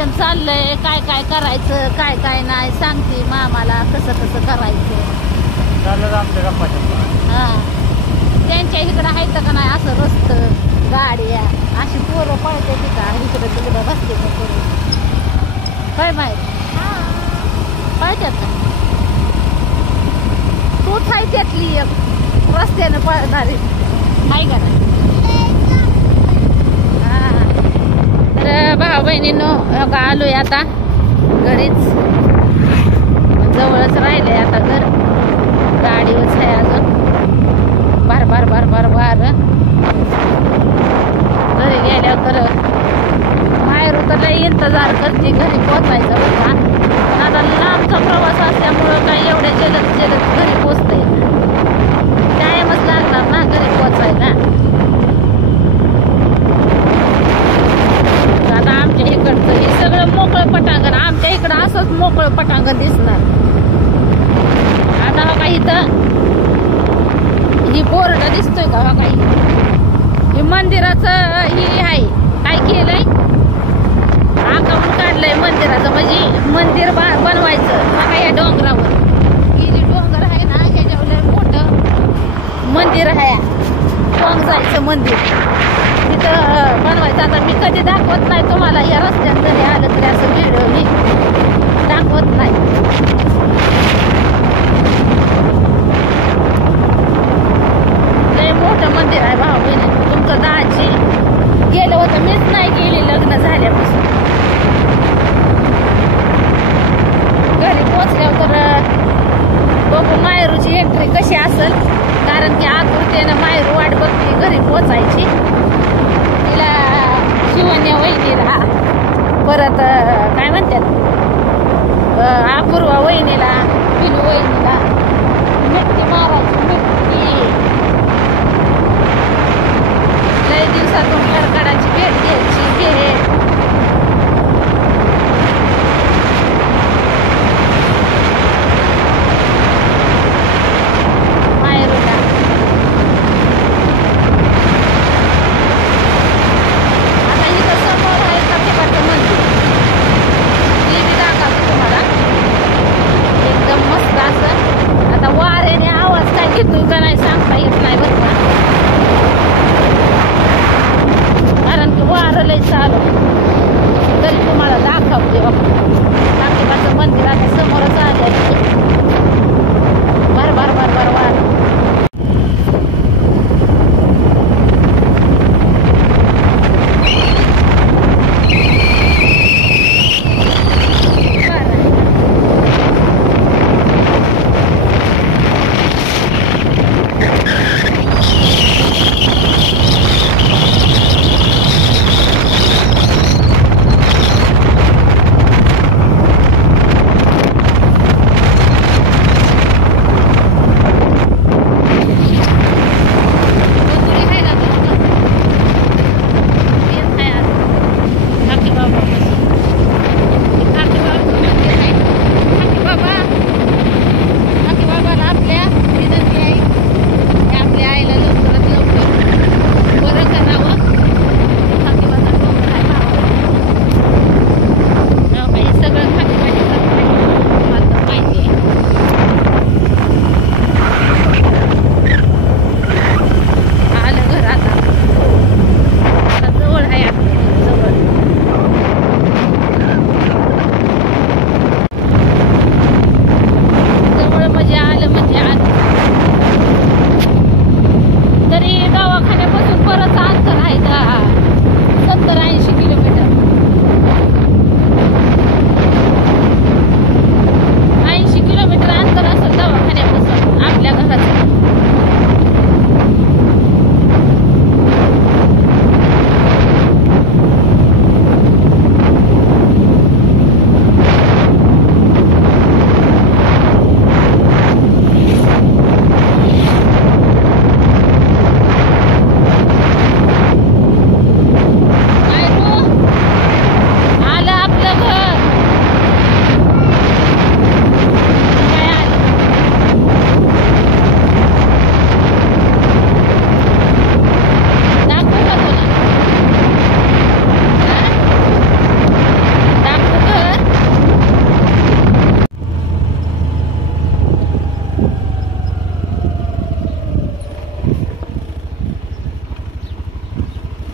नियोजन चाललंय, काय काय करायचं काय काय नाही सांगते मामाला कसं कसं करायचं. हा त्यांच्या इकडं आहेत का नाही असं रस्त गाड्या अशी पोरं पळते तिथं इकडं तिकडं रस्ते करून काय माहित पळत्यात का तूच आहे त्यातली एक रस्त्यानं पळणारी आहे का नाही. तर भाऊ बहिणीनं आलोय आता घरीच जवळच राहिलंय आता घर गाडीवरच आहे अजून बार बार बार बार बार घरी गेल्यावर तर माहेरू तर लई इंतजार करते घरी पोचायचं होता पण आता लांबचा प्रवास असल्यामुळं काही एवढ्या जलद जलद घरी पोचतंय टाइमच लागणार ना घरी पोचायला. आता आमच्या इकडचं हे सगळं मोकळं पटांगण आमच्या इकडं असंच मोकळं पटांगण दिसणार. आता हा काही इथं ही बोर्ड दिसतोय का हा काही हे मंदिराचं ही आहे काय केलंय आकावून काढलंय मंदिराचं म्हणजे मंदिर बनवायचं हा या डोंगरावर ही जी डोंगर आहे ना ह्याच्यावर मोठं मंदिर आहे कोंग जायचं मंदिर तिथं बनवायचं. आता मी कधी दाखवत नाही तुम्हाला या रस्त्यात जरी आलं तरी असं व्हिडिओ मी दाखवत नाही. लय मोठं मंदिर आहे भाऊ बहिणी तुमचं दाजी गेलं होतं मीच नाही गेली लग्न झाल्यापासून. घरी पोचल्यावर तर बघू मायरूची एंट्री कशी असेल कारण की आतुरतेनं मायरू वाट बघते घरी पोचायची. तिला शिवण्या वहिनीला परत काय म्हणतात अपूर्वा वहिनीला पिलू वहिनीला मिठी मारायची मिठी लय दिवसातून कडकडाची भेट घ्यायची भेट.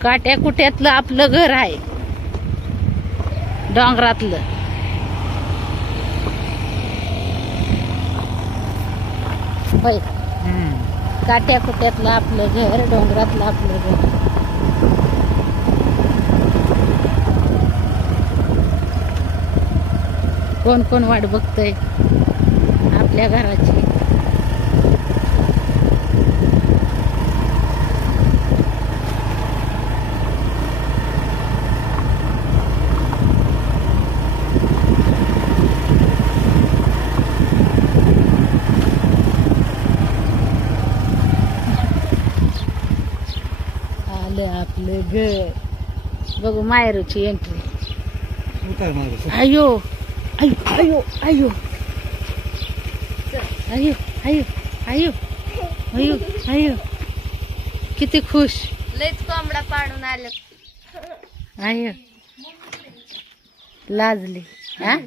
काट्या कुट्यातलं आपलं घर आहे, डोंगरातलं. होय, काट्या कुट्यातलं आपलं घर, डोंगरातलं आपलं घर. कोण कोण वाट बघतय आपल्या घराची. आपलं घर बघू. मायरूची एंट्री. अयो अयो अयो अयो अयो अयो अयो अयो अयो, किती खुश. लयच कोंबडा पाडून आले. अयो लाजली. हा,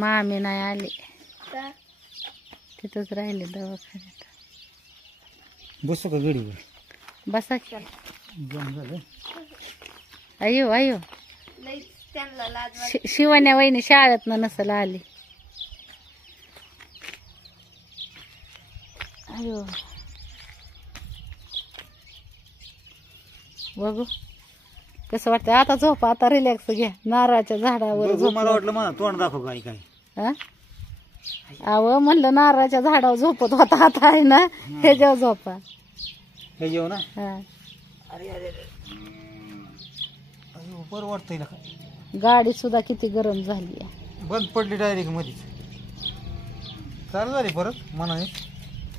मामी नाही आली, तिथंच राहिले दवाखान्यात. बसू का गडीवर? बसा की. अयो अयो, लयच त्यांना लाज वाटते. शिवान्या वहिनी शाळेतनं नसल आली. अयो बघू कसं वाटतं. आता झोप, आता रिलॅक्स घ्या. नारळाच्या झाडावर झोप. मला वाटलं मला तोंड दाखव काय काय. हा, अव म्हणलं नारळाच्या झाडावर झोपत होता, आता आहे ना ह्याच्यावर झोपा. हे जेव ना. हा, अरे अरे अरे, बरं वाटतंय ना. गाडी सुद्धा किती गरम झाली आहे. बंद पडली डायरेक्ट मध्येच. चालू झाली परत मनाने.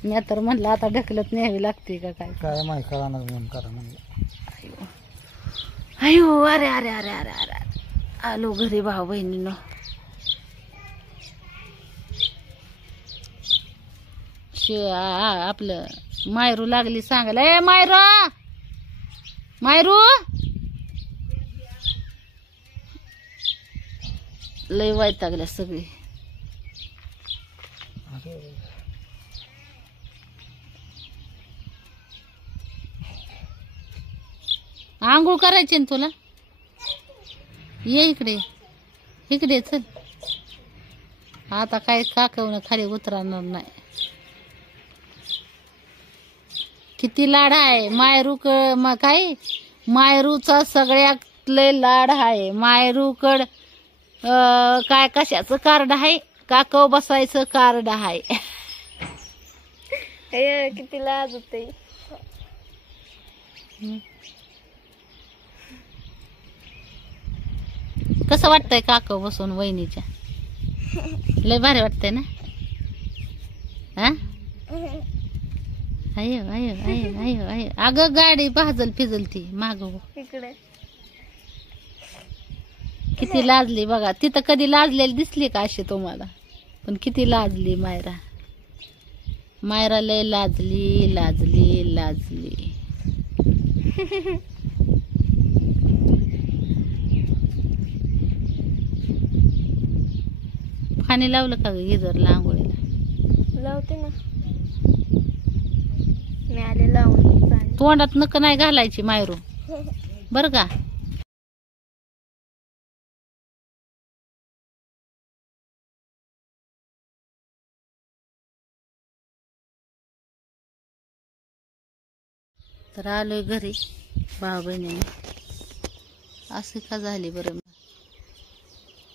मी तर म्हणलं आता ढकलत न्यावी लागते का काय. काय माहिती कळणार म्हणून करा म्हणलं. अयो अरे अरे अरे अरे अरे, आलो घरी भाऊ बहिणीनं. आपलं मायरू लागली सांगायला. ए मायरू, मायरू, लय वैतागल्या सगळी. आंघोळ करायची ना तुला. ये इकडे, इकडे चल. आता काय काकवणं खाली उतरणार नाही. किती लाड आहे मायरू काय. मायरूचा सगळ्यात लय लाड आहे. मायरूकड काय कशाचं कार्ड आहे, काकव बसायचं कार्ड आहे. किती लाज होते. कसं वाटतंय काकव बसून वहिनीच्या? लय भारी वाटतंय ना. हा, अयो अयो अयो अयो अयो. अगं गाडी भाजल फिजल ती माग. इकडे किती लाजली बघा. तिथं कधी लाजलेली दिसली का अशी तुम्हाला? पण किती लाजली मायरा. मायरा लय लाजली लाजली लाजली. पाणी लावलं का ग गिझरला आंघोळीला? लावते ना मी. आले लावून पाणी. तोंडात नक नाही घालायची मायरू, बर का. तर आलोय घरी भाऊ बहिणीने. असे का झाली बरं.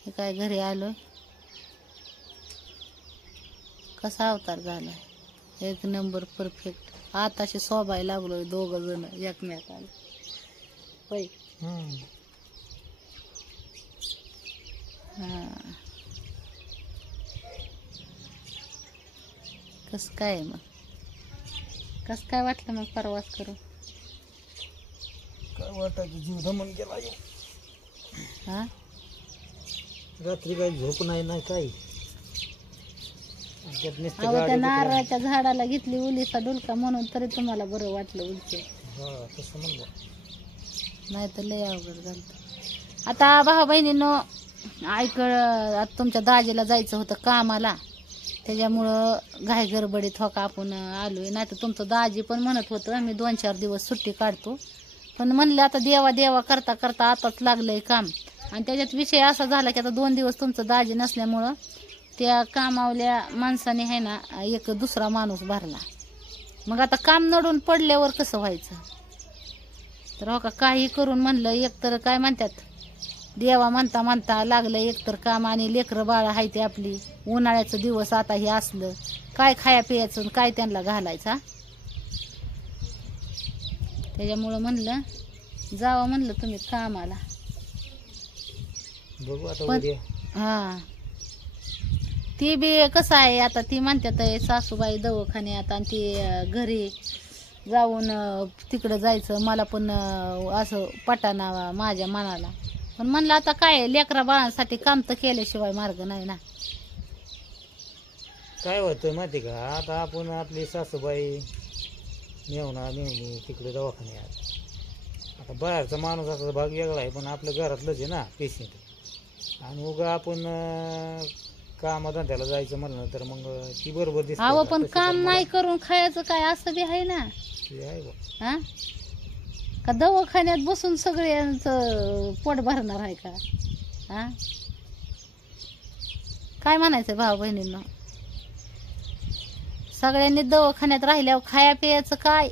हे काय घरी आलोय. कसा अवतार झाला, एक नंबर परफेक्ट. आताशी सोबाय लागलोय दोघ जण एकमेकाला. होय. हा, कस काय मग, कस काय वाटलं मग प्रवास करून? काय वाटायचं, जीव दमन गेला. हा, रात्री काही झोप नाही ना काही. अहो त्या नारळाच्या झाडाला घेतली उलीचा डुलका म्हणून तरी तुम्हाला बरं वाटलं उलटे. तसं म्हणलं, नाही तर लय अवघड झालं. आता भाऊ बहिणीनं आता तुमच्या दाजीला जायचं होतं कामाला, त्याच्यामुळं घाई गडबडीत हो का आपण आलोय. नाही तर तुमचं दाजी पण म्हणत होतं मी 2-4 दिवस सुट्टी काढतो पण म्हणलं आता देवा देवा करता करता आताच लागलंय काम. आणि त्याच्यात विषय असा झाला की आता 2 दिवस तुमचं दाजी नसल्यामुळं त्या कामावल्या माणसाने आहे ना एक दुसरा माणूस भरला. मग आता काम नडून पडल्यावर कसं व्हायचं. तर हो का काही करून म्हणलं एकतर काय म्हणतात देवा म्हणता म्हणता लागलं एकतर काम आणि लेकरं बाळ आहे ते आपली. उन्हाळ्याचं दिवस आता हे असलं काय खाया पियाचं काय त्यांना घालायचा. त्याच्यामुळं म्हणलं जावं म्हणलं तुम्ही कामाला. बघू आता पण उद्या. हा ती बी कसं आहे आता ती म्हणतात सासूबाई दवाखान्यात आणि ती घरी जाऊन तिकडं जायचं मला पण असं पटाना माझ्या मनाला. पण म्हणलं आता काय लेकरा बाळांसाठी काम तर केल्याशिवाय मार्ग नाही ना. काय होतं माहिती का आता आपण आपली सासूबाई मेवणा मेवणी तिकडे दवाखान्यात. आता बाहेरचा माणूस असा भाग वेगळा आहे पण आपल्या घरातलंच आहे ना पेशंट. आणि उगा आपण कामाधंद्याला जायचं म्हणलं तर मग ती बरोबर दिसते अहो का? पण तशी काम तर नाही करून खायचं काय असं बी आहे ना. ते आहे बा. हा का दवाखान्यात बसून सगळ्यांचं पोट भरणार आहे का. हा काय म्हणायचं भाऊ बहिणींना. सगळ्यांनी दवाखान्यात राहिल्यावर खाया पियाचं काय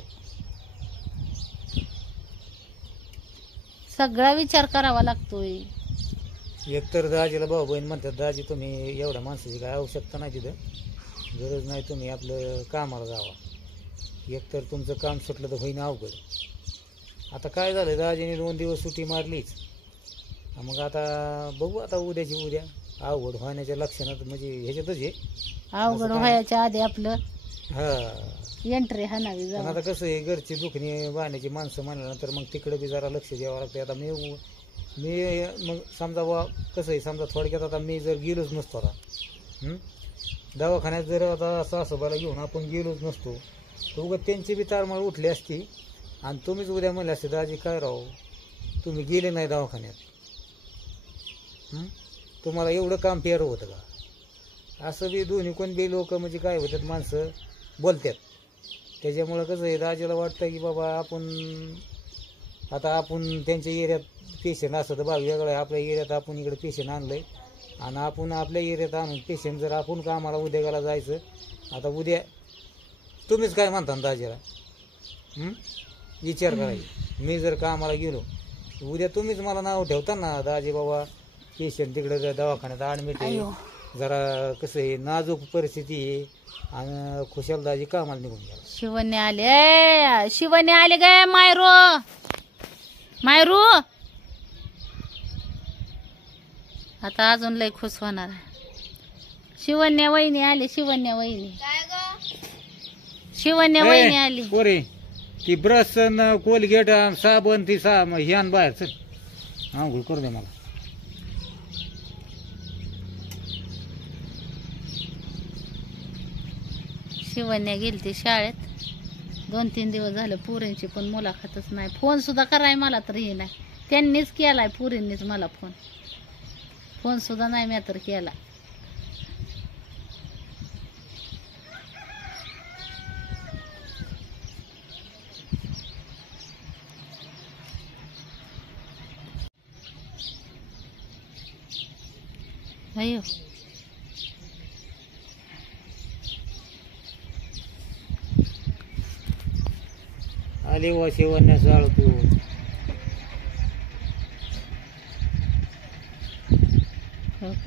सगळा विचार करावा लागतोय. एकतर दाजीला भाऊ बहीण म्हणतात दाजी तुम्ही एवढ्या माणसाची काय आवश्यकता नाही तिथं. गरज नाही तुम्ही आपलं कामाला जावा. एकतर तुमचं काम सुटलं तर होईन अवघड. आता काय झालं दाजीने 2 दिवस सुट्टी मारलीच. मग आता बघू आता उद्याची उद्या अवघड होण्याच्या लक्षणात म्हणजे ह्याच्यातच आहे. अवघड व्हायच्या आधी आपलं हा एंट्री हाणावी पण जाऊ. आता कसं आहे घरची दुखणी वाहण्याची माणसं म्हणल्यानंतर मग तिकडे बी जरा लक्ष द्यावं लागतं. आता मी मग समजा बा कसं आहे समजा थोडक्यात आता मी जर गेलोच नसतो आता दवाखान्यात जर आता सासूबाईला घेऊन आपण गेलोच नसतो तर उगा त्यांची बी तारमाळ उठली असती. आणि तुम्हीच उद्या म्हणले असते दाजी काय राहू तुम्ही गेले नाही दवाखान्यात. तुम्हाला एवढं काम पेर होतं का. असं बी दोन्ही कोण बी लोक म्हणजे काय होतात माणसं बोलतात. त्याच्यामुळं कसं आहे दाजीला वाटतं की बाबा आपण त्यांच्या एरियात पेशंट असं तर भाग वेगळा आहे. आपल्या एरियात आपण इकडे पेशंट आणलंय आणि आपण आपल्या एरियात आणून पेशंट जर आपण कामाला उद्योगाला जायचं. आता उद्या तुम्हीच काय म्हणता ना दाजीला विचार करायचा. मी जर कामाला गेलो उद्या तुम्हीच मला नाव ठेवता ना दाजी बाबा पेशंट तिकडे दवाखान्यात ॲडमिट आहे जरा कसं आहे नाजूक परिस्थिती आहे आणि खुशाल दाजी कामाला निघून गेला. शिवण्या आले गे मायरू मायरू आता अजून लय खुश होणार आहे. शिवण्या वहिनी आली शिवण्या वहिनी शिवण्या वहिनी आली. पोरे ती ब्रश कोलगेट साबण ती ह्यान बाहेर चल आंघोळ करू दे मला. शिवण्या गेलती शाळेत 2-3 दिवस झालं. पुरींची पण मुलाखतच नाही. फोन सुद्धा कराय मला तर हे नाही. त्यांनीच केलाय पुरींनीच मला फोन सुद्धा नाही मी तर केला. अयो आली वा शिवण्या चालू तू.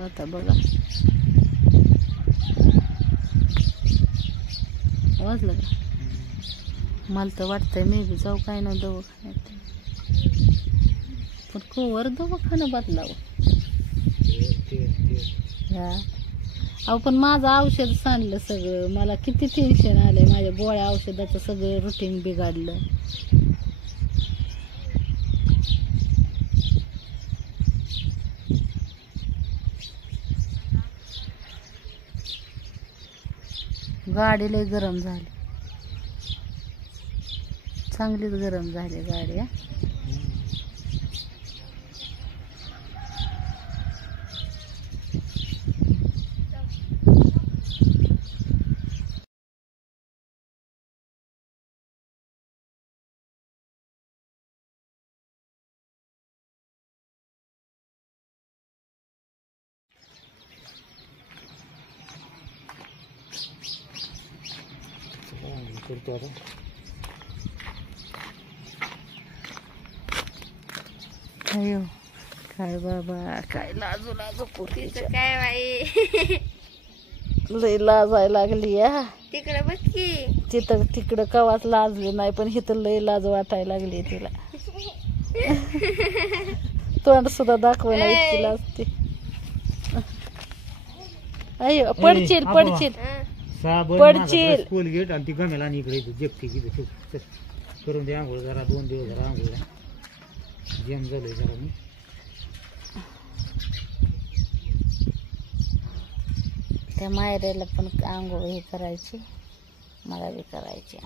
आता बघा वाजलं का. मला तर वाटतंय मी बी जाऊ काय ना दवाखान्यात. पण कोवर दवाखाना बदलावं. अहो पण माझं औषध सांडलं सगळं. मला किती टेन्शन आलंय. माझ्या गोळ्या औषधाचं सगळं रुटीन बिघडलं. गाडी लय गरम झाली. चांगलीच गरम झाली गाडी. करतो आता. अयो काय बाबा काय लाजू लाजू पोतीचं काय बाई लय लाजायला लागली या. तिकडे बघ की. तिकडं कवाच लाजली नाही पण इथं लय लाज वाटायला लागली तिला. तोंड सुद्धा दाखवायला इतकी लाजते. अयो पडशील पडशील साबण पडशील. कोलगेट आणि ती गमेला आणि इकडे जेपटी करून दे आंघोळ जरा 2 दिवस जरा आंघोळ जेम झालंय जरा मी. त्या मायऱ्याला पण आंघोळ हे करायची मला बी करायची.